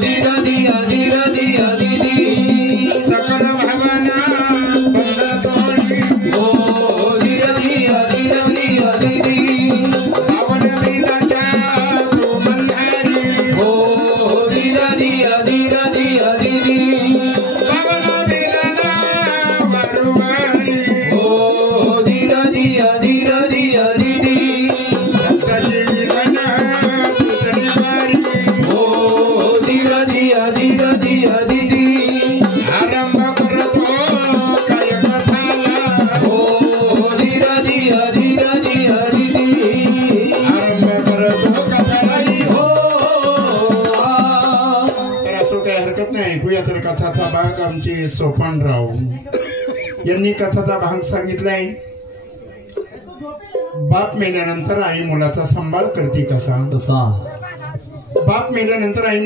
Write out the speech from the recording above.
धीरा दिया धीरा दिया दीदी सकल भावना बंधन तोड़ी ओ धीरा दिया दीदी पावन वीराच्या तू बंधारी ओ धीरा दिया दीदी पावन वीराला वारुवारी ओ धीरा दिया दीदी भक्ताची विधाना तुझी वारी ओ धीरा दिया दीदी आरंभ करतो काय कथाला ओ धीरा दिया दीदी आरंभ करतो कथाला हो तर असो काही हरकत नाही ऐकूया तर कथाचा भाग आमचे सोपानराव यांनी कथाचा भाग सांगितलाय बाप मेल्यानंतर आई मुलाचा सांभाळ करते कसा तसा बाप मेल्यानंतर आई